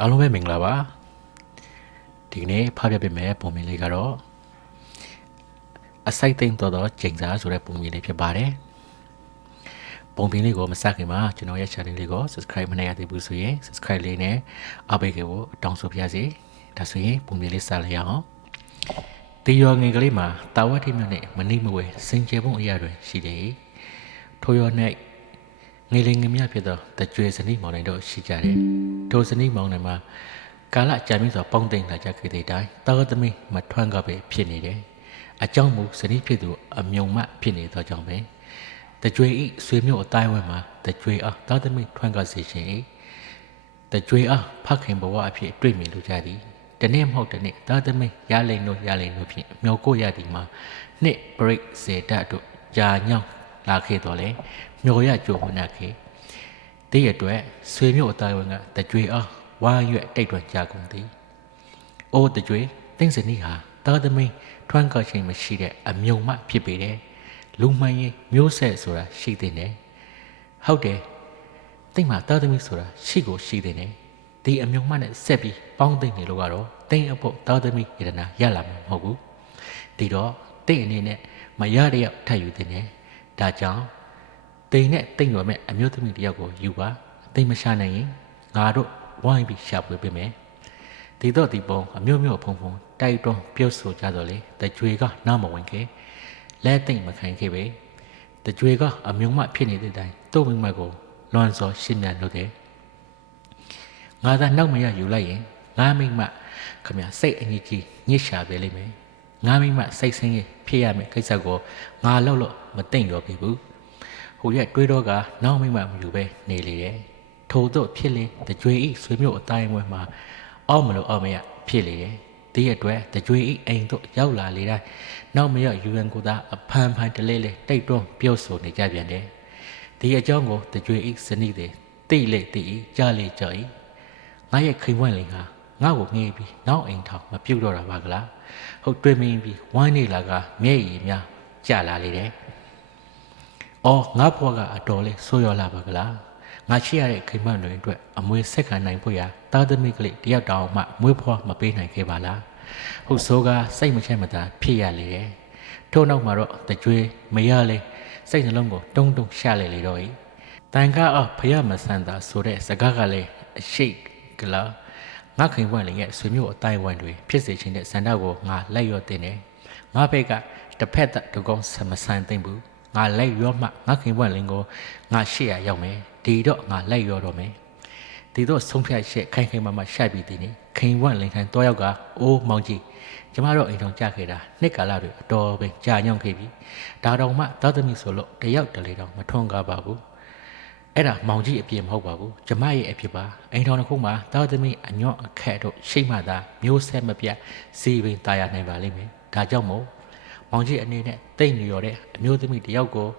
အားလုံးပဲမင်္ဂလာပါဒီကနေ့ဖပြပြမယ်ပုံမြင်လေးကတော့အစိုက်သိမ့်တော်တော်ကျိန်စာဆိုတဲ့ပုံမြင်လေးဖြစ်ပါတယ်ပုံပြင်လေးကိုမစခင်မှာကျွန်တော်ရဲ့ channel လေးကို subscribe မလုပ်ရသေးဘူးဆိုရင် subscribe လေးနဲ့အားပေးခဲ့ဖို့တောင်းဆိုပါရစေဒါဆိုရင်ပုံပြင်လေးစလိုက်ရအောင်တီရောငယ်ကလေးမှာတာဝတိမြတ်နဲ့မနိမဝဲစင်ကြယ်ပုံအရာတွေရှိတယ်ထိုရောနဲ့ ငယ်လေးငယ်မြဖြစ်သောတကြွေစနိမောင်နိုင်တို့ရှိကြတယ်ထိုစနိမောင်နိုင်မှာကာလကြာမြင့်စွာပေါင်းသိမ့်လာကြခဲ့တဲ့အတိုင်းတာဝသမီးမထွန်းကပဲဖြစ်နေတယ်အကြောင်းမူစနိဖြစ်သူအမြုံမဖြစ်နေသောကြောင့်ပဲတကြွေဤဆွေမျိုးအတိုင်းဝဲမှာတကြွေအားတာသမီးထွန်းကစေခြင်းဤတကြွေအားဖခင်ဘဝအဖြစ်တွေ့မြင်လိုကြသည်တနေ့မဟုတ်တနေ့တာသမီးရလိန်တို့ရလိန်တို့ဖြင့်မျောကိုရသည်မှာနှစ်ပရိတ်စေတတို့ကြာညောင်း လာခဲ့တော်လဲမျောရကြုံမနာခဲ့တည့်ရအတွက်ဆွေမျိုးအတိုင်းဝဲကတကြွေအားဝါရွက်တိတ်တွန်ကြကုန်သည်။အိုးတကြွေတင်းစနီဟာတာသမီးထွန်းကားခြင်းမရှိတဲ့အမြုံမဖြစ်ပေတယ်။လူမှန်ရင်မျိုးဆက်ဆိုတာရှိတဲ့နဲ့ဟုတ်တယ်။တိတ်မှာတာသမီးဆိုတာရှိကိုရှိတဲ့နဲ့ဒီအမြုံမနဲ့ဆက်ပြီးပေါင်းသိမ့်နေလို့ကတော့တင်းအဖို့တာသမီးယရနာရလာမှာမဟုတ်ဘူး။ဒီတော့တိတ်အနေနဲ့မရတဲ့ရောက်ထပ်ယူတဲ့နဲ့ ဒါကြောင့်တိမ်နဲ့တိမ်ရွယ်မဲ့အမျိုးသမီးတယောက်ကိုယူပါတိမ်မရှာနိုင်ရင်ငါတို့ဝိုင်းပြီးရှာဖွေပေးမယ်ဒီတော့ဒီပုံအမျိုးမျိုးဖုံဖုံတိုက်တွန်းပြုတ်ဆိုကြတော့လေတကြွေကနားမဝင်ခဲ့လဲတိမ်မခံခဲ့ပဲတကြွေကအမျိုးမဖြစ်နေတဲ့တိုင်တုတ်မိမကိုလွန်စောရှင်းမြန်လို့တယ်ငါသာနောက်မရယူလိုက်ရင်ငါမိမခမစိတ်အငြိကြီးညစ်ရှာပေးလိမ့်မယ် ငါမိမစိတ်ဆင်းရဲဖြစ်ရမယ်ကိစ္စကိုငါလောက်လို့မသိမ့်တော့ပြီဘူးဟိုရက်တွေးတော့ကနောက်မိမမယူပဲနေလေတယ်ထို့သောဖြစ်လေတကြွေဤဆွေမျိုးအတိုင်းဝဲမှာအောက်မလို့အောက်မရဖြစ်လေတယ်ဒီအတွက်တကြွေဤအိမ်တို့ရောက်လာလေတိုင်းနောက်မရယူရန်ကိုသာအဖန်ဖန်တလဲလဲတိတ်တွန်းပြုတ်ဆိုနေကြပြန်တယ်ဒီအကြောင်းကိုတကြွေဤစနစ်တွေတိလေတိကြားလေကြော်ဤငါရဲ့ခိမ်ဝန့်လင်ဟာ ငါ့ကိုငေးပြီးနောက်အိမ်ထောင်မပြုတ်တော့တာပါကလားဟုတ်တွေးမင်းပြီးဝမ်းနေလာကမျက်ရည်များကျလာလေတယ်။အော်ငါဘွားကအတော်လေးဆိုးရွားလာပါကလား။ငါရှိရတဲ့ခိမ်မန့်တွေအတွက်အမွေဆက်ခံနိုင်ဖို့ရာတာသမီကလေးတယောက်တောင်မှမွေးဖွားမပေးနိုင်ခဲ့ပါလား။ဟုတ်ဆိုးကစိတ်မချမ်းမသာဖြစ်ရလေတယ်။ထို့နောက်မှာတော့တကြွေမရလေစိတ်နှလုံးကိုတုံတုံရှာလေလေတော့ဤ။တန်ခါအဖရမဆန်တာဆိုတဲ့စကားကလည်းအရှိတ်ကလား ငါခင်ဝန့်လည်းရဲ့ဆွေမျိုးအတိုင်းဝိုင်းတွေဖြစ်စေခြင်းတဲ့စန္ဒကိုငါလက်ရော့တင်တယ်ငါဘက်ကတစ်ဖက်သက်တကုံးဆမဆန်သိမ့်ဘူးငါလက်ရော့မှငါခင်ဝန့်လင်းကိုငါရှေ့ရရောက်မယ်ဒီတော့ငါလက်ရော့တော့မယ်ဒီတော့ဆုံးဖြတ်ချက်ခိုင်ခိုင်မာမာရှိုက်ပြီးတည်နေခင်ဝန့်လင်းခိုင်တော့ရောက်ကအိုးမောင်ကြီးကျမတို့အိမ်ထောင်ကြခဲ့တာနှစ်ကာလတွေအတော်ပဲကြာညောင်းခဲ့ပြီဒါတော့မှသောသမီဆိုလို့တယောက်တလေတော့မထွန်းကားပါဘူး အဲ့ဒါမောင်ကြီးအပြစ်မဟုတ်ပါဘူးကျမရဲ့အဖြစ်ပါအိမ်ထောင်တစ်ခုမှာတာသမီအညော့အခက်တို့ရှိမှသာမျိုးဆက်မပြတ်စီပင်ตายရနိုင်ပါလိမ့်မယ်ဒါကြောင့်မို့မောင်ကြီးအနေနဲ့တိတ်ညော်တဲ့အမျိုးသမီးတယောက်ကို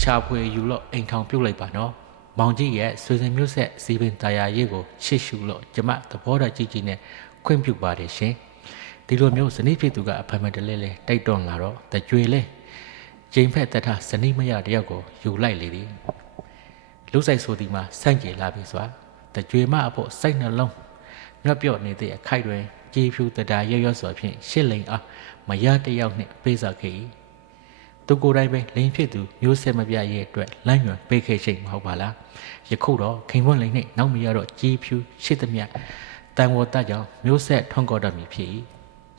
ရှာဖွေယူလို့အိမ်ထောင်ပြုတ်လိုက်ပါနော်မောင်ကြီးရဲ့ဆွေစဉ်မျိုးဆက်စီပင်ตายရရေးကိုရှေ့ရှုလို့ကျမသဘောထားကြီးကြီးနဲ့ခွင့်ပြုပါတယ်ရှင်ဒီလိုမျိုးဇနီးဖြစ်သူကအဖမ်းမတလဲလဲတိုက်တွန်းလာတော့တကြွေလဲကျိန်ဖက်တထဇနီးမရတယောက်ကိုယူလိုက်လေသည် လူဆိုင်ဆိုဒီမှာဆန့်ကျင်လာပြီစွာတကြွေမအဖို့စိတ်နှလုံးညော့ပြော့နေတဲ့အခိုက်တွင်ကြည်ဖြူတတာရွရွစွာဖြင့်ရှစ်လိန်အားမရတယောက်နှင့်ပေးစားခဲ့၏သူကိုယ်တိုင်ပဲလိန်ဖြစ်သူမျိုးဆက်မပြရဲ့အတွက်လမ်းညွန်ပေးခဲ့ချိန်မဟုတ်ပါလားယခုတော့ခင်ဝန်းလိန်နှင့်နောက်မရတော့ကြည်ဖြူရှစ်သမျှတန်ဝတကြောင့်မျိုးဆက်ထွန်းကောတတ်မည်ဖြစ်၏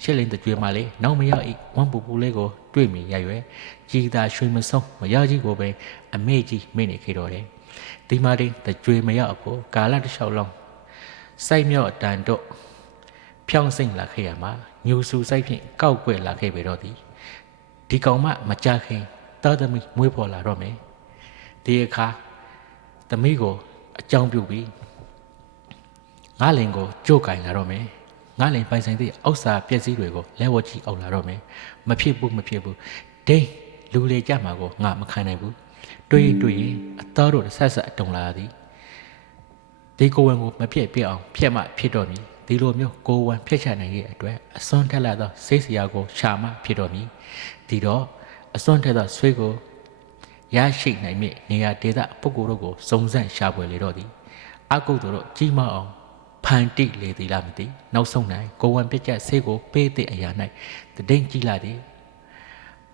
ရှစ်လိန်တကြွေမှလေနောက်မရ၏ဝမ်ပူပူလေးကိုတွေ့မြင်ရရွယ်ကြည်သာရွှေမဆုံးမရကြီးကိုပဲအမေကြီးမိနေခဲ့တော်တယ် ဒီမာတင်တကြွေမရောက်ဖို့ကာလတစ်လျှောက်လုံးစိုက်မြော့တန်တော့ဖြောင်းစိမ့်လာခဲ့ရမှာညူစုစိုက်ဖြင့်ကောက်ွက်လာခဲ့ပေတော့သည်ဒီကောင်မမကြခင်တာသမီမွေးပေါ်လာတော့မယ်ဒီအခါသမီးကိုအကြောင်းပြုပြီးငါလင်ကိုကြိုးကင်လာတော့မယ်ငါလင်ပိုင်ဆိုင်သည့်အောက်စာပျက်စီးတွေကိုလဲဝချီအောင်လာတော့မယ်မဖြစ်ဘူးမဖြစ်ဘူးဒိန်းလူလေကြမှာကိုငါမခံနိုင်ဘူး တွေးတွေးအသားတို့ဆက်ဆက်အတုံလာသည်ဒီကိုဝင်ကိုမပြည့်ပြည့်အောင်ဖြတ်မှဖြစ်တော့မည်ဒီလိုမျိုးကိုဝန်ဖြတ်ချနိုင်ရဲ့အတွက်အစွန်းထက်လာသောစိတ်စရာကိုရှာမှဖြစ်တော်မည်ဒီတော့အစွန်းထက်သောဆွေးကိုရရှိနိုင်မည့်နေရာဒေသပုဂ္ဂိုလ်တို့ကိုစုံစမ်းရှာဖွေလေတော့သည်အကုသိုလ်တို့ကြီးမအောင်ဖန်တိလေသည်လားမသိနောက်ဆုံး၌ကိုဝန်ပြည့်ကျက်ဆေးကိုပေးတဲ့အရာ၌တည်င်းကြီးလာသည်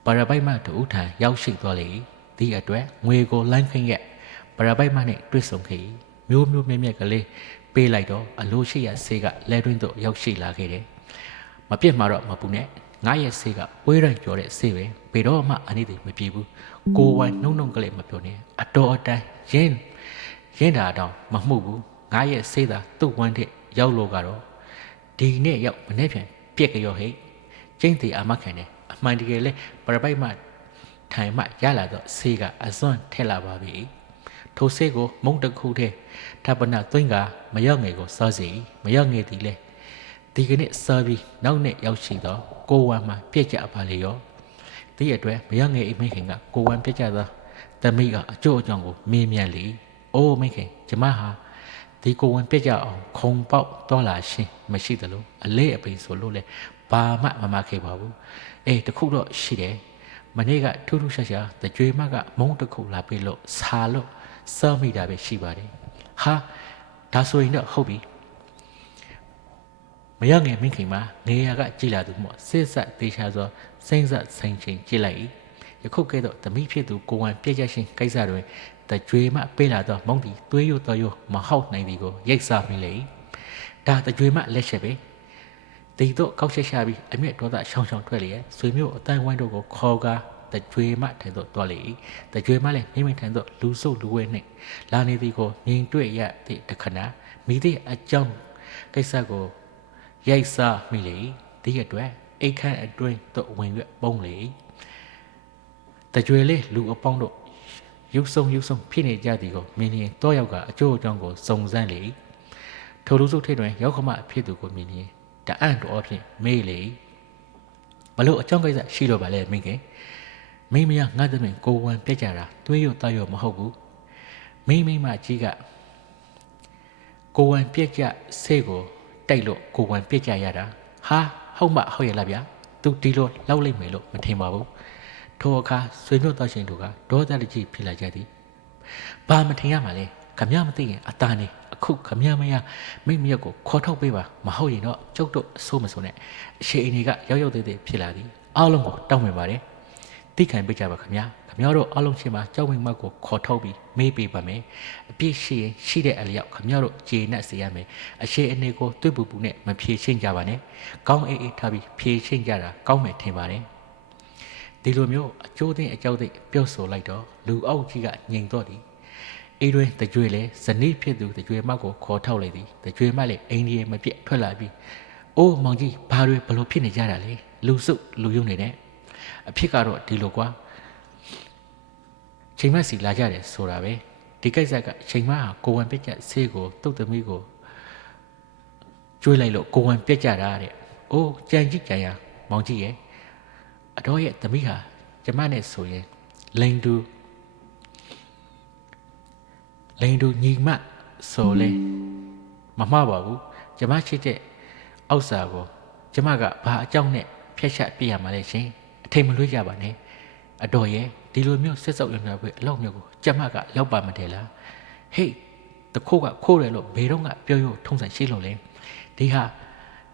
ပရပိုက်မတူထံရောက်ရှိသွားလေ ဒီအတွက်ငွေကိုလိုင်းခင်းရဲ့ပရပိုက်မနှင့်တွေ့ဆုံခဲ့မျိုးမျိုးမြဲမြဲကလေးပေးလိုက်တော့အလိုရှိရဆေးကလဲတွင်းသို့ရောက်ရှိလာခဲ့တယ်မပြစ်မှာတော့မပူနဲ့ငါရဲ့ဆေးကဝေးရိုင်းပြောတဲ့ဆေးပဲဘယ်တော့မှအနည်းတည်းမပြေဘူးကိုဝိုင်းနှုံနှုံကလေးမပြောနဲ့အတော်အတိုင်းရင်းရင်းတာတော့မမှုဘူးငါရဲ့ဆေးသာသူ့ဝမ်းတဲ့ရောက်လို့ကတော့ဒီနေ့ရောက်မနေ့ပြန်ပြက်ကြောဟိတ်ကျင်းတီအမခံတယ်အမှန်တကယ်လဲပရပိုက်မှ ထိုင်မှရလာတော့ဆေးကအစွန်းထက်လာပါပြီထိုဆေးကို မုံတစ်ခုတည်းထပ်ပနာသွင်းကမရောက်ငယ်ကိုစောစီမရောက်ငယ်ဒီလဲဒီကနေ့စောပြီးနောက်နေ့ရောက်ရှိတော့ကိုဝမ်းမှာပြက်ကြပါလေရောဒီအတွက်မရောက်ငယ်အိမိခင်ကကိုဝမ်းပြက်ကြသောတမိကအကျိုးအကြောင်းကိုမင်းမြန်လေအိုးမိခင်ကျမဟာဒီကိုဝင်ပြက်ကြအောင်ခုံပေါက်တော်လာရှင်မရှိသလိုအလေးအပိန်ဆိုလို့လဲဘာမှမမခဲ့ပါဘူးအေးတခုတော့ရှိတယ် မနေ့ကထူးထူးရှားရှားတကြွေမကမုံတစ်ခုလာပြီးလို့ဆာလို့စောမိတာပဲရှိပါတယ်ဟာဒါဆိုရင်တော့ဟုတ်ပြီမရငယ်မင်းခင်မှာနေရကကြည်လာသူမို့စစ်ဆက်တေချာသောစိမ့်ဆက်ဆိုင်ချင်းကြည်လိုက်ယခုကဲ့သို့တမိဖြစ်သူကိုဝန်ပြည့်ကျရှင်ကိစ္စတွင်တကြွေမှပေးလာသောမုံတီသွေးရတော်ရမဟောက်နိုင်သည်ကိုရိတ်စားမိလေဒါတကြွေမှလက်ချက်ပဲ တီတို့ကောက်ချက်ရှာပြီးအမျက်ဒေါသရှောင်းရှောင်းထွက်လျက်ဆွေမျိုးအတိုင်းဝိုင်းတို့ကိုခေါ်ကားတကြွေမှထိုင်တော့တော်လေတကြွေမှလည်းမိမိထိုင်တော့လူစုလူဝဲနှင့်လာနေသည်ကိုမြင်တွေ့ရသည့်တခဏမိသည့်အကြောင်းကိစ္စကိုရိုက်စားမိလေဒီအတွက်အိတ်ခန့်အတွင်းသို့ဝင်ရပုံလေတကြွေလေးလူအပေါင်းတို့ရုပ်ဆုံးရုပ်ဆုံးဖြစ်နေကြသည်ကိုမြင်ရင်တော့ရောက်ကအကျိုးအကြောင်းကိုစုံစမ်းလေထိုလူစုထိတ်တွင်ရောက်ခမအဖြစ်သူကိုမြင်ရင် တအံ့တော်ဖြင့်မေးလေဘလို့အကြောင်းကိစ္စရှိတော့ပါလဲမင်းကမိမရငါသမင်ကိုဝန်ပြက်ကြတာတွေးရတရမဟုတ်ဘူးမိမိမကြီးကကိုဝန်ပြက်ကြဆေးကိုတိုက်လို့ကိုဝန်ပြက်ကြရတာဟာဟုတ်မှဟုတ်ရလားဗျာသူဒီလိုလောက်လိုက်မယ်လို့မထင်ပါဘူးထိုအခါဆွေမျိုးတော်ရှင်တို့ကဒေါသတကြီးဖြစ်လာကြသည်ဘာမထင်ရမှာလဲ ခမရမသိရင်အตาနေအခုခမရမရမိမရက်ကိုခေါ်ထုတ်ပေးပါမဟုတ်ရင်တော့ကျုပ်တို့အဆိုးမဆိုးနဲ့အရှိန်တွေကရောက်ရောက်သေးသေးဖြစ်လာသည်အားလုံးကိုတောင်းပန်ပါတယ်တိခံပေးကြပါခင်ဗျာခင်ဗျားတို့အားလုံးချင်းမှာကြောက်မိမတ်ကိုခေါ်ထုတ်ပြီးမေးပေးပါမယ်အပြည့်ရှိရင်ရှိတဲ့အလျောက်ခင်ဗျားတို့ကျေနပ်စေရမယ်အရှိအနေကိုတွေ့ပူပူနဲ့မဖြေရှင်းကြပါနဲ့ကောင်းအေးအေးထားပြီးဖြေရှင်းကြတာကောင်းမယ်ထင်ပါတယ်ဒီလိုမျိုးအကျိုးသိအကြောက်သိပြုတ်ဆိုလိုက်တော့လူအောက်ကြီးကငြိမ်တော့သည် အေးတွင်တကြွေလဲဇနီးဖြစ်သူတကြွေမကိုခေါ်ထုတ်လိုက်သည်တကြွေမလည်းအိန္ဒိယမပြတ်ထွက်လာပြီးအိုးမောင်ကြီးဘာတွေဘလို့ဖြစ်နေကြတာလဲလူစုလူယုံနေတဲ့အဖြစ်ကတော့ဒီလိုကွာချိန်မစီလာကြတယ်ဆိုတာပဲဒီကိစ္စကချိန်မဟာကိုဝန်ပြက်ကြဆေးကိုတုတ်သမီးကိုကျွေးလိုက်လို့ကိုဝန်ပြက်ကြတာတဲ့။အိုးကြံကြည့်ကြံရမောင်ကြီးရဲ့အတော်ရဲ့သမီးဟာကျမနဲ့ဆိုရင်လိန်တူ လိန်တူညီမဆိုလဲမမှားပါဘူးကျမရှိတဲ့အောက်စာကိုကျမကဘာအကြောင်းနဲ့ဖျက်ချက်ပြရမှာလဲရှင်အထိန်မလွှဲကြပါနဲ့အတော်ရဲ့ဒီလိုမျိုးစစ်စောက်ရနေပြီအလောက်မျိုးကိုကျမကလောက်ပါမတယ်လားဟေးတခိုးကခိုးတယ်လို့ဘေတော့ကပြောရထုံးစံရှိလို့လဲဒီဟာ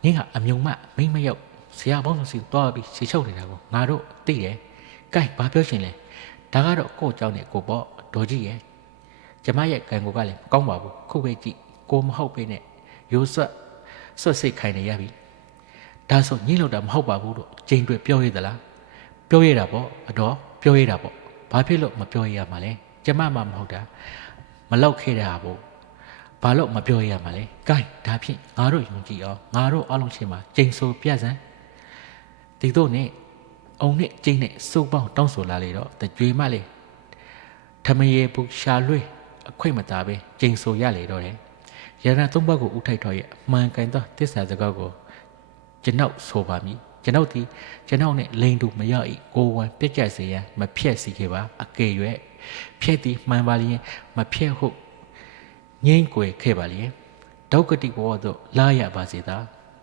နင်းကအမြုံမမိမ့်မရောက်ဆရာပေါင်းစီသွားပြီးရှေချုပ်နေတာကိုငါတို့သိတယ်။ကဲဘာပြောရှင်လဲ။ဒါကတော့ကို့အကြောင်းနဲ့ကိုပေါ့ဒေါ်ကြီးရဲ့ ကျမရဲ့ကံကိုကလည်းမကောင်းပါဘူး။ခုပဲကြည့်ကိုမဟုတ်ပေနဲ့ရိုးဆွတ်ဆွတ်စိတ်ခိုင်နေရပြီ။ဒါဆိုညှိလို့တာမဟုတ်ပါဘူးလို့ကျိန်တွေပြောရသလား။ပြောရတာပေါ့အတော်ပြောရတာပေါ့။ဘာဖြစ်လို့မပြောရမှာလဲ။ကျမမှမဟုတ်တာမလောက်ခဲ့တာပေါ့။ဘာလို့မပြောရမှာလဲ။ကဲဒါဖြင့်ငါတို့ယုံကြည်အောင်ငါတို့အလုံးချင်းမှာကျိန်ဆိုပြစမ်းဒီတို့နဲ့အုံနဲ့ကျိန်းနဲ့စုပ်ပေါင်းတောင်းဆိုလာလေတော့တကြွေမလေးထမရေပူရှာလွှဲ အခွင့်မသာပဲကျိန်ဆိုရလေတော့တယ်ရဟန်းသုံးဘက်ကိုဥထိုက်တော်ရဲ့အမှန်ကန်သောတစ္ဆာစကားကိုကျွန်ုပ်ဆိုပါမည်ကျွန်ုပ်ဒီကျွန်ုပ်နဲ့လိန်တူမရ၏ကိုဝန်ပြက်ကြစေရန်မဖြက်စီခဲ့ပါအကယ်၍ဖြက်သည်မှန်ပါလျင်မဖြက်ဟုတ်ငိမ့်ကွယ်ခဲ့ပါလျင်ဒုက္ကတိဘောသို့လာရပါစေသာ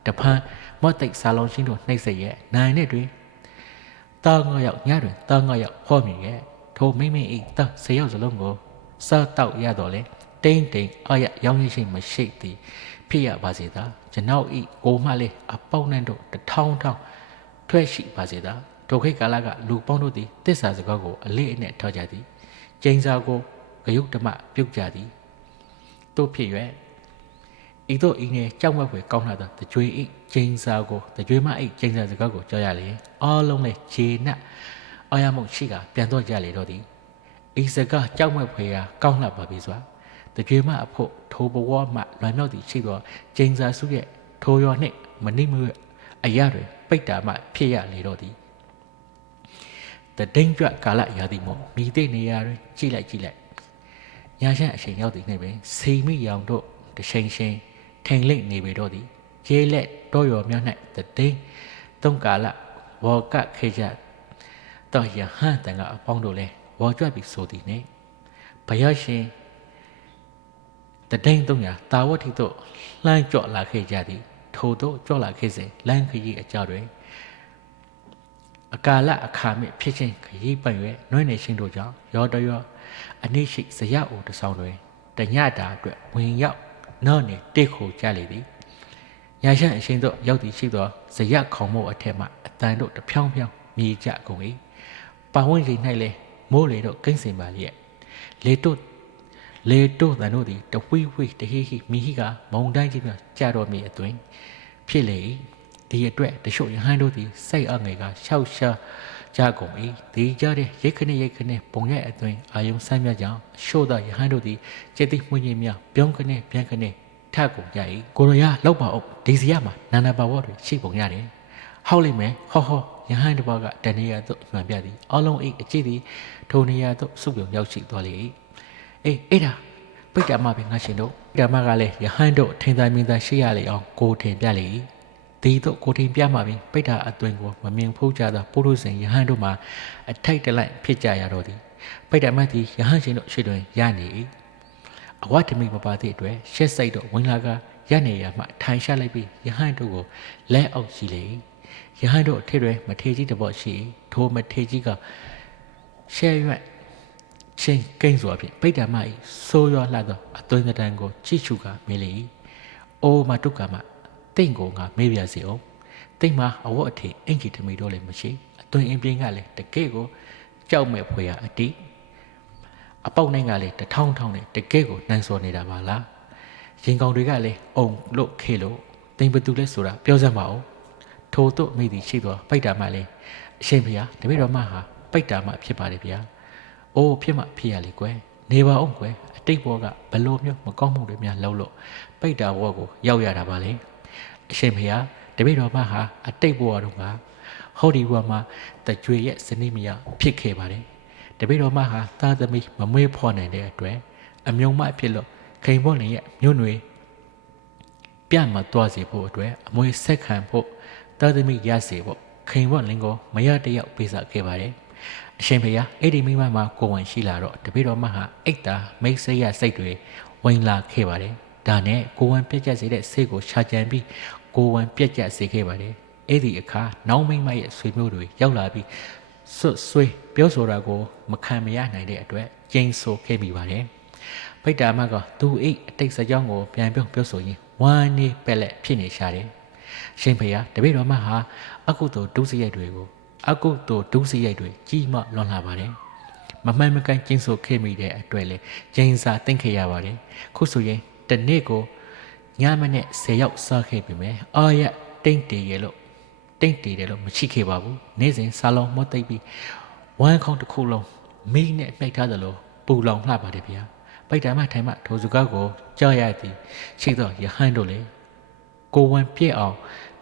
တဖန်မော့တိတ်စာလုံးရှင်းတို့နှိမ့်ဆက်ရဲ့နိုင်နဲ့တွင်တာငါရောက်ညတွင်တာငါရောက်ဟောမြင်ရဲ့ထိုမိမ့်မိတ်ဤတဆေရောက်စလုံးကို စားတောက်ရတော့လေတိမ့်တိမ်အာရရောင်းရရှိမရှိသည်ဖြစ်ရပါစေသာကျွန်ုပ်ဤကိုမှလေးအပေါင်းနှံတို့တထောင်ထောင်ထွက်ရှိပါစေသာဒုက္ခိကာလကလူပေါင်းတို့သည်တစ္ဆာစကားကိုအလေးအနက်ထောက်ကြသည်ကျင်းစာကိုဂယုဓမ္မပြုတ်ကြသည်တို့ဖြစ်၍ဤတို့ဤနေကြောက်မက်ဖွယ်ကောင်းလာသောတကြွေဤကျင်းစာကိုတကြွေမဤကျင်းစာစကားကိုကြောက်ရလေအားလုံးလည်းခြေနက်အာရမုတ်ရှိကပြန်တော့ကြလေတော့သည် ဤစကားကြောက်မက်ဖွယ်ရာကောင်းလှပါပြီစွာတကြွေမအဖို့ထိုဘဝမှလွန်မြောက်သည့်ရှိသောကျင်းစာစုရဲ့ထိုရောနှင့်မနိမွေအရာတွေပိတ်တာမှဖြစ်ရလေတော့သည်တဒိန်ကြွကာလရာသီမို့မိတဲ့နေရာတွင်ကြည့်လိုက်ကြည့်လိုက်ညာရှန့်အချိန်ရောက်သည်နှင့်ပင်စိမိရောင်တို့တချိန်ချင်းထိန်လိမ့်နေပေတော့သည်ကျေးလက်တော့ရောမြောက်၌တဒိန်သုံးကာလဝေါ်ကခေကြတော့ယဟန်တန်ကအပေါင်းတို့လဲ ဝေါ်ကြွပြီးဆိုသည်နှင့်ဘုရားရှင်တဒိန်300တာဝတိတို့လှမ်းကြော့လာခဲ့ကြသည်ထို့သောကြော့လာခဲ့စဉ်လမ်းခရီးအကြတွင်အကာလအခါမြင့်ဖြစ်ခြင်းခရီးပန့်၍နှွဲ့နေရှင်တို့ကြောင့်ရောတရောအနိရှိဇရအိုတဆောင်တွင်တညတာအတွက်ဝင်ရောက်နောက်နေတိတ်ခုကြလေသည်ညာရှန့်အရှင်တို့ရောက်သည်ရှိသောဇရခေါင်မို့အထက်မှအတန်တို့တဖြောင်းဖြောင်းမြေကြကုန်၏ပဝန်းကျင်၌လည်း မိုးလေတို့ကိမ့်စင်ပါလျက်လေတို့လေတို့တန်တို့သည်တဝိဝိတဟိဟိမိဟိကမုံတိုင်းကြီးများကြာတော်မီအသွင်ဖြစ်လေ၏ဒီအတွက်တချို့ယဟန်တို့သည်စိတ်အငယ်ကရှောက်ရှားကြကုန်၏ဒီကြတဲ့ရိတ်ခနဲ့ရိတ်ခနဲ့ပုံရဲ့အသွင်အာယုံဆမ်းမြကြောင့်ရှို့သောယဟန်တို့သည်จิตတိမှုညင်များပြုံးခနဲ့ပြန်ခနဲ့ထကုန်ကြ၏ကိုရရလောက်ပါအောင်ဒီစီရမှာနာနာပါဝတ်တွေရှိပုံရတယ် ဟောက်လိမ့်မယ်ဟောဟောယဟန်တစ်ပါးကတဏှာသို့မှန်ပြသည်အလုံးအိတ်အကြည့်သည်ထိုနေရာသို့စုပြုံရောက်ရှိသွားလေ၏အေးအဲ့ဒါပိတ္တမပဲငါရှင်တို့ပိတ္တမကလည်းယဟန်တို့ထင်သာမြင်သာရှိရလေအောင်ကိုထင်ပြလေ၏ဒီတော့ကိုထင်ပြမှာပြီပိတ္တာအသွင်ကိုမမြင်ဖုတ်ကြသောပုရုဇဉ်ယဟန်တို့မှာအထိုက်တလိုက်ဖြစ်ကြရတော့သည်ပိတ္တမတ်သည်ယဟန်ရှင်တို့ရှေ့တွင်ရနေ၏အဝတ်တမိမပါသည့်အတွက်ရှက်စိတ်တော့ဝင်လာကရနေရမှထိုင်ရှာလိုက်ပြီးယဟန်တို့ကိုလက်အောက်ရှိလေ၏ ယဟန်တို့အထက်တွင်မထေကြီးတပေါ့ရှိထိုမထေကြီးကရှဲရွက်ချင်းကိန်းစွာဖြင့်ပိတ္တမ၏ဆိုးရွားလှသောအသွင်တန်ကိုကြည့်ရှုကမေးလေ၏အိုးမတုကမတိန့်ကိုငါမေးပြစီအောင်တိန့်မှာအဝတ်အထည်အင်ကြီးတမီတော့လည်းမရှိအသွင်အင်းပြင်းကလည်းတကယ့်ကိုကြောက်မဲ့ဖွယ်ရအတိအပေါက်နိုင်ကလည်းတထောင်းထောင်းနဲ့တကယ့်ကိုနှမ်းစော်နေတာပါလားရင်ကောင်တွေကလည်းအုံလို့ခေလို့တိမ်ဘသူလဲဆိုတာပြောစမ်းပါဦး ထို့တော့မိသည်ရှိသောပိုက်တာမလည်းအရှင်ဖေဟာတပည့်တော်မဟာပိုက်တာမဖြစ်ပါတယ်ဗျာအိုးဖြစ်မှဖြစ်ရလေကွယ်နေပါအောင်ကွယ်အတိတ်ဘောကဘလို့မျိုးမကောင်းမှုတွေများလှုပ်လို့ပိတ်တာဘောကိုရောက်ရတာပါလေအရှင်ဖေဟာတပည့်တော်မဟာအတိတ်ဘဝတော့ကဟောဒီဘဝမှာတကြွေရဲ့ဇနီးမယားဖြစ်ခဲ့ပါတယ်တပည့်တော်မဟာသာသမီမမွေးဖော်နိုင်တဲ့အတွက်အမြုံမဖြစ်လို့ခိန်ဖို့လည်းရဲ့မြို့နွေပြတ်မသွားစေဖို့အတွက်အမွေဆက်ခံဖို့ သာသမီရစေဖို့ခိန်ဖို့လင်းကိုမရတယောက်ပေးစားခဲ့ပါတယ်အရှင်ဖေဟာအဲ့ဒီမိမမှာကိုဝန်ရှိလာတော့တပည့်တော်မဟာအိတ်တာမိတ်ဆိတ်ရစိတ်တွေဝင်လာခဲ့ပါတယ်ဒါနဲ့ကိုဝန်ပြက်ကျက်စေတဲ့စိတ်ကိုရှာကြံပြီးကိုဝန်ပြက်ကျက်စေခဲ့ပါတယ်အဲ့ဒီအခါနောင်မိမရဲ့ဆွေမျိုးတွေရောက်လာပြီးဆွတ်ဆွေးပြောဆိုတာကိုမခံမရနိုင်တဲ့အတွက်ကျင်းဆိုခဲ့မိပါတယ်ဗိတ္တာမကသူအိတ်အတိတ်စကြောင်းကိုပြန်ပြောပြောဆိုရင်ဝမ်းနေပက်လက်ဖြစ်နေရှာတယ် ရှင်ဖေဟာတပည့်တော်မဟာအကုသိုလ်ဒုစရိုက်တွေကိုအကုသိုလ်ဒုစရိုက်တွေကြီးမားလွန်လာပါတယ်မမှန်မကန်ကျင်းဆိုခဲ့မိတဲ့အတွက်လေကျင်းစာသိမ့်ခဲ့ရပါတယ်ခုဆိုရင်တနေ့ကိုညမနဲ့10ရောက်စားခဲ့ပြီမယ်အာရတိမ့်တည်ရလို့တိမ့်တည်တယ်လို့မရှိခဲ့ပါဘူးနေ့စဉ်စာလုံးမော့သိပ်ပြီးဝမ်းခေါင်းတစ်ခုလုံးမိနဲ့နှိပ်ထားသလိုပူလောင်လှပါတယ်ဗျာပိုက်တံမထိုင်မှထိုစကားကိုကြောက်ရသည်ရှိသောယဟန်တို့လေ ကိုဝန်ပြည့်အောင်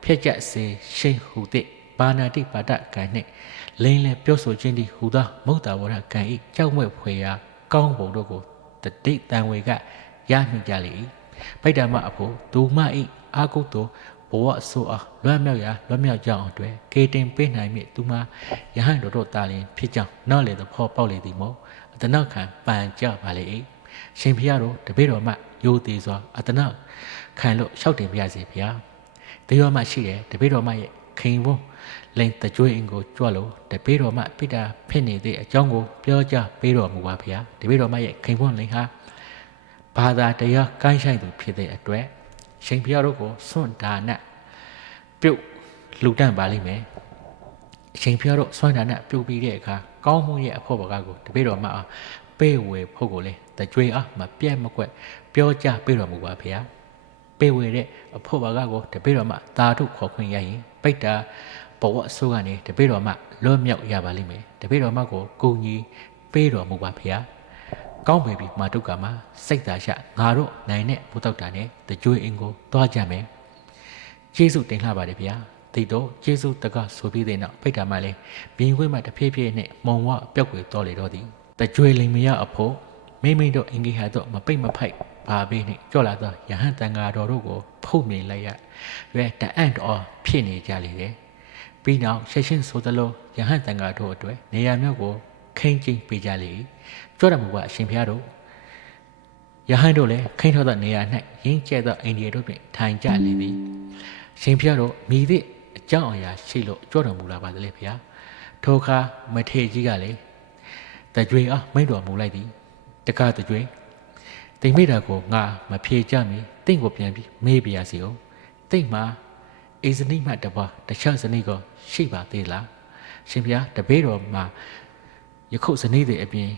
ဖျက်ချက်စေရှိန်ဟူသည်ဘာနာတိပါဒကံနှင့်လင်းလဲပြောဆိုခြင်းသည်ဟူသောမုတ်တာဝရကံဤကြောက်မွဲ့ဖွယ်ရာကောင်းပုံတို့ကိုတတိတန်ဝေကရမိကြလေ၏ဗိတ္တမအဖို့ဒုမဤအာကုတောဘဝအဆိုအားလွမ်းမြောက်ရာလွမ်းမြောက်ကြအောင်အတွက်ကေတင်ပေးနိုင်မြင့်သူမယဟန်တို့တို့တာလင်ဖြစ်ကြောင်းနောက်လေသဖောပေါက်လေသည်မို့အတနောက်ခံပန်ကြပါလေ၏ရှင်ဖျားတို့တပည့်တော်မှယိုသေးစွာအတနောက် ခံလို့လျှောက်တင်ပြစေဗျာတေရောမှရှိတယ်တပည့်တော်မှရဲ့ခင်ဝုန်းလိန်တကြွေးအင်ကိုကြွလို့တပည့်တော်မှပိတာဖြစ်နေတဲ့အကြောင်းကိုပြောကြပေးတော်မူပါဗျာတပည့်တော်မှရဲ့ခင်ဝုန်းလိန်ဟာဘာသာတရားကိုင်းဆိုင်သူဖြစ်တဲ့အတွက်ရှင်ဖျားတို့ကိုစွန့်ဒါနပြုတ်လူတန့်ပါလိမ့်မယ်အရှင်ဖျားတို့စွန့်ဒါနပြုတ်ပြီးတဲ့အခါကောင်းမှုရဲ့အဖို့ဘကကိုတပည့်တော်မှအောင်ပေးဝေဖို့ကိုလေတကြွေအားမပြတ်မကွက်ပြောကြပေးတော်မူပါဖေဟာ ပေးဝေတဲ့အဖို့ဘကကိုတပည့်တော်မှတာထုခေါ်ခွင့်ရရင်ပိတ်တာဘဝအစိုးကနေတပည့်တော်မှလွတ်မြောက်ရပါလိမ့်မယ်တပည့်တော်မှကိုကိုကြီးပေးတော်မူပါဖေဟာကောင်းပြီပြီမာတုကမှာစိတ်သာရှငါတို့နိုင်တဲ့ဘုသောက်တာနဲ့တကြွေအင်ကိုတွားကြမယ်ကျေးဇူးတင်လှပါတယ်ဗျာတိတော့ကျေးဇူးတကဆိုပြီးတဲ့နောက်ဖိတ်တာမှလည်းဘင်းခွေးမှတဖြည်းဖြည်းနဲ့မုံဝပျောက်ွယ်တော်လေတော့သည်တကြွေလိမ်မရအဖို့ မိမိတို့အင်္ဂိဟာတို့မပိတ်မဖိုက်ဘာဘေးနဲ့ကြော့လာသောယဟန်တန်ဃာတော်တို့ကိုဖုတ်မြင်လိုက်ရရဲတအံ့တော်ဖြစ်နေကြလေတယ်ပြီးနောက်ဆက်ရှင်ဆိုသလိုယဟန်တန်ဃာတို့အတွက်နေရာမျိုးကိုခိမ့်ကျင်းပေးကြလေကြော့တော်မူကအရှင်ဖျားတို့ယဟန်တို့လည်းခိမ့်ထောသောနေရာ၌ရင်းကျဲသောအိန္ဒိယတို့ဖြင့်ထိုင်ကြလေသည်ရှင်ဖျားတို့မိသည့်အကြောင်းအရာရှိလို့ကြော့တော်မူလာပါသလဲဖေဟာထိုအခါမထေကြီးကလည်းတကြွေအားမိန့်တော်မူလိုက်သည် တကားတကြွေတိမ်မိတာကိုငါမဖြေကြမီတင့်ကိုပြန်ပြီးမေးပြရစီအောင်တိတ်မှာအေဇနိမှတပါတခြားဇနိကရှိပါသေးလားရှင်ဖျားတပည့်တော်မှာယခုဇနိတွေအပြင်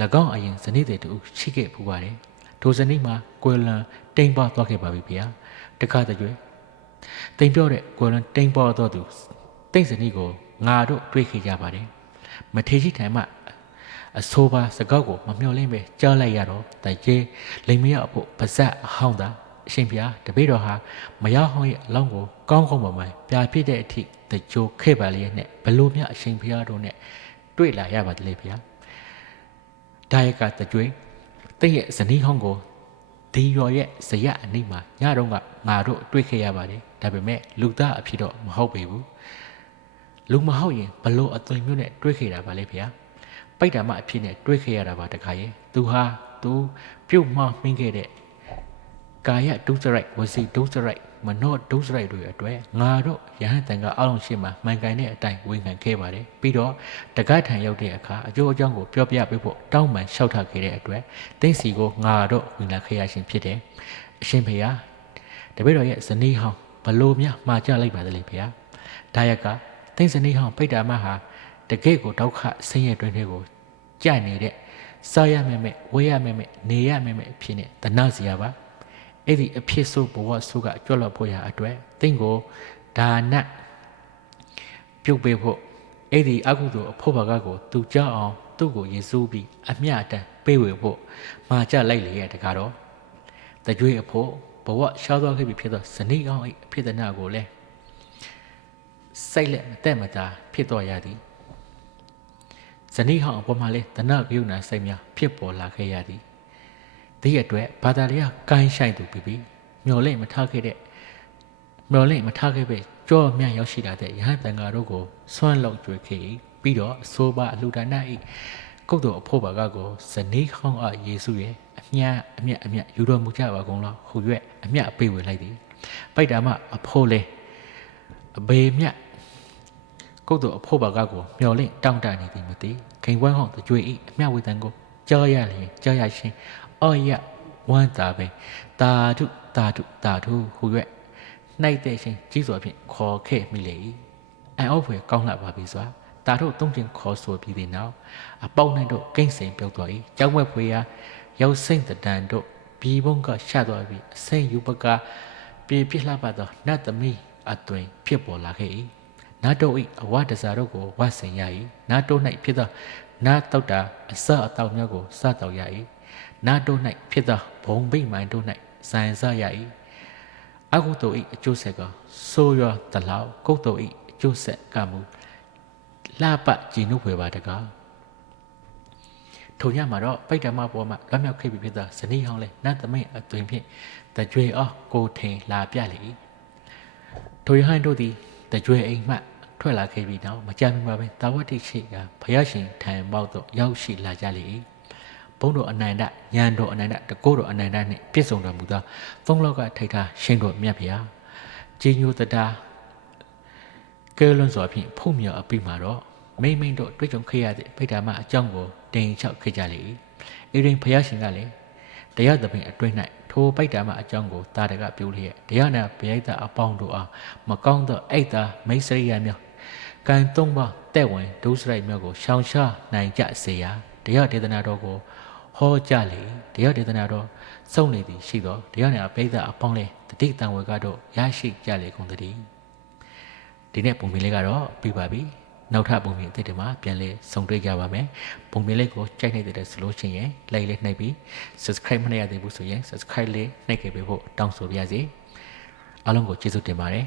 ၎င်းအရင်ဇနိတွေတူရှိခဲ့ပူပါတယ်ထိုဇနိမှာကွယ်လန်တိမ်ပါသွားခဲ့ပါပြီဗျာတကားတကြွေတိမ်ပြောတဲ့ကွယ်လန်တိမ်ပေါ်တော့သူတိတ်ဇနိကိုငါတို့တွေ့ခဲ့ကြပါတယ်မထေရှိထိုင်မှ အဆိုးပါစကောက်ကိုမမျော်လင့်ပဲကြားလိုက်ရတော့တိုင်ကျဲလိမ်မရအဖို့ပါဇက်အဟောင်းသာအရှင်ဘုရားတပည့်တော်ဟာမရဟောင်းရဲ့အလောင်းကိုကောင်းကောင်းမှမှပြာဖြစ်တဲ့အထိတကြိုခဲ့ပါလေနဲ့ဘလို့မြအရှင်ဘုရားတို့နဲ့တွေ့လာရပါတလေဘုရားဒါရကတကြွေတင့်ရဲ့ဇနီးဟောင်းကိုဒီရော်ရဲ့ဇရအနိမှာညတော့ကငါတို့တွေ့ခဲ့ရပါတယ်ဒါပေမဲ့လူသားအဖြစ်တော့မဟုတ်ပေဘူးလူမဟုတ်ရင်ဘလို့အသွင်မျိုးနဲ့တွေ့ခဲ့တာပါလေဘုရား ပိတ်တာမအဖြစ်နဲ့တွေးခဲ့ရတာပါတခါရဲ့သူဟာသူပြုတ်မှမင်းခဲ့တဲ့ကာယဒုစရိုက်ဝစီဒုစရိုက်မနောဒုစရိုက်တွေအတွက်ငါတို့ယဟန်တန်ကအလုံးရှိမှမှန်ကန်တဲ့အတိုင်းဝန်ခံခဲ့ပါတယ်ပြီးတော့တက္ကထံရောက်တဲ့အခါအကျိုးအကြောင်းကိုပြောပြပေးဖို့တောင်းပန်လျှောက်ထားခဲ့တဲ့အတွက်တင်းစီကိုငါတို့ဝင်လာခဲ့ရခြင်းဖြစ်တယ်အရှင်ဖေယားတပည့်တော်ရဲ့ဇနီးဟောင်းဘလို့များမှားကြလိုက်ပါသလဲဖေယားဒါရကတင်းဇနီးဟောင်းပိတ်တာမဟာ တကယ့်ကိုဒုက္ခဆင်းရဲတွင်တွေကိုကြိုက်နေတဲ့စားရမယ်မဲ့ဝေးရမယ်မဲ့နေရမယ်မဲ့အဖြစ်နဲ့တနာစီရပါအဲ့ဒီအဖြစ်ဆိုးဘဝဆိုးကကြွလဖို့ရအတွက်တင့်ကိုဒါနပြုတ်ပေးဖို့အဲ့ဒီအကုသိုလ်အဖို့ဘာကကိုသူကြောက်အောင်သူ့ကိုယေရှုပြီးအမျှတန်ပေးဝေဖို့မှာကြလိုက်လေရတကားတော့တကြွေးအဖို့ဘဝရှားသွားခဲ့ပြီဖြစ်သောဇနီးအောင်အဖြစ်ဒနာကိုလည်းစိတ်လက်မတက်မတာဖြစ်တော်ရသည် ဇနီးဟောင်းအပေါ်မှာလဲတနကယုဏစိတ်များဖြစ်ပေါ်လာခဲ့ရသည်ဒီအတွက်ဘာသာတရားကိုင်းဆိုင်သူပြီးပြီးမျော်လင့်မထားခဲ့တဲ့မျော်လင့်မထားခဲ့ပဲကြောမြတ်ရောက်ရှိလာတဲ့ယဟန်တန်ဃာတို့ကိုဆွမ်းလောက်ကြွေခဲ့ပြီးတော့အဆိုးပါအလှူဒါနဤကုတ်တော်အဖို့ဘာကကိုဇနီးဟောင်းအယေစုရဲ့အမြတ်အမြတ်အမြတ်ယူတော်မူကြပါကုန်လားဟူ၍အမြတ်အပေးဝေလိုက်သည်ပိုက်တာမှအဖို့လဲအဘေမြတ် ကုတ်တော်အဖို့ဘာကကိုမျော်လင့်တောင့်တနေသည်မသိခိန်ဝမ်းဟောင်းတကြွေဤအမြဝေတန်ကိုကြားရလျင်ကြားရရှင်အော်ရဝမ်းသာပဲတာထုတာထုတာထုဟူ၍နှိုက်တဲ့ရှင်ကြီးစွာဖြင့်ခေါ်ခဲ့မိလေ၏အံ့ဩဖွယ်ကောင်းလှပါပြီစွာတာထုသုံးချင်းခေါ်ဆိုပြီးတဲ့နောက်အပေါင်းနှင့်တို့ကိမ့်စိန်ပြုတ်သွား၏ကြောက်ဝဲဖွေရာရောက်စိမ့်တန်တို့ဘီဘုံကရှသွားပြီးအစိမ့်ယူပကပြေပြစ်လှပသောနတ်သမီးအသွင်ဖြစ်ပေါ်လာခဲ့၏ နာတို့၏အဝတစားတို့ကိုဝတ်ဆင်ရ၏နာတို့၌ဖြစ်သောနာတောက်တာအစအတောက်များကိုစတောက်ရ၏နာတို့၌ဖြစ်သောဘုံဗိမာန်တို့၌ဇန်စရ၏အကုသိုလ်၏အကျိုးဆက်ကဆိုးရတလောက်ကုသိုလ်၏အကျိုးဆက်ကမူလှပကြည်နုဖွယ်ပါတကားထိုညမှာတော့ပိတ်ဓမ္မပေါ်မှာလွတ်မြောက်ခဲ့ပြီဖြစ်သောဇနီးဟောင်းလဲနတ်သမိတ်အသွင်ဖြင့်တကြွေအောကိုထင်လာပြလေ၏ထိုယဟန်တို့သည် တကြွေအိမ်မှထွက်လာခဲ့ပြီးနောက်မကြာမီမှာပဲတာဝတိရှိကဘုရားရှင်ထံပေါက်သို့ရောက်ရှိလာကြလေ၏ဘုန်းတော်အနန္တဉာဏ်တော်အနန္တတကောတော်အနန္တနှင့်ပြည့်စုံတော်မူသောသုံးလောကထိတ်ထားရှင်တော်မြတ်ဗျာကြီးညိုတတာကဲလွန်စွာဖြင့်ဖုံမြော်အပြီးမှာတော့မိမ့်မိမ့်တို့တွေ့ကြုံခဲ့ရတဲ့ဗိဓာမအကြောင်းကိုတင်ချောက်ခဲ့ကြလေ၏အေရင်ဘုရားရှင်ကလည်းတရားသဖြင့်အတွင်း၌ ထိုပိုက်တာမအကြောင်းကိုတာတကပြုလျက်တရားနာပရိသတ်အပေါင်းတို့အားမကောင်းသောအိတ်သာမိတ်ဆွေရများကံသုံးပါးတဲ့ဝင်ဒုစရိုက်များကိုရှောင်ရှားနိုင်ကြစေရာတရားဒေသနာတော်ကိုဟောကြလေတရားဒေသနာတော်စုံနေသည်ရှိသောတရားနာပရိသတ်အပေါင်းလည်းတတိတံဝေကတော့ရရှိကြလေကုန်သတည်းဒီနေ့ပုံပြင်လေးကတော့ပြီးပါပြီ နောက်ထပ်ပုံပြင်အသစ်တွေမှာပြန်လဲဆုံတွေ့ကြပါမယ်ပုံပြင်လေးကိုကြိုက်နေတဲ့ဆိုလို့ရှိရင် like လေးနှိပ်ပြီး subscribe မလုပ်ရသေးဘူးဆိုရင် subscribe လေးနှိပ်ခဲ့ပေးဖို့တောင်းဆိုပါရစေအားလုံးကိုကျေးဇူးတင်ပါတယ်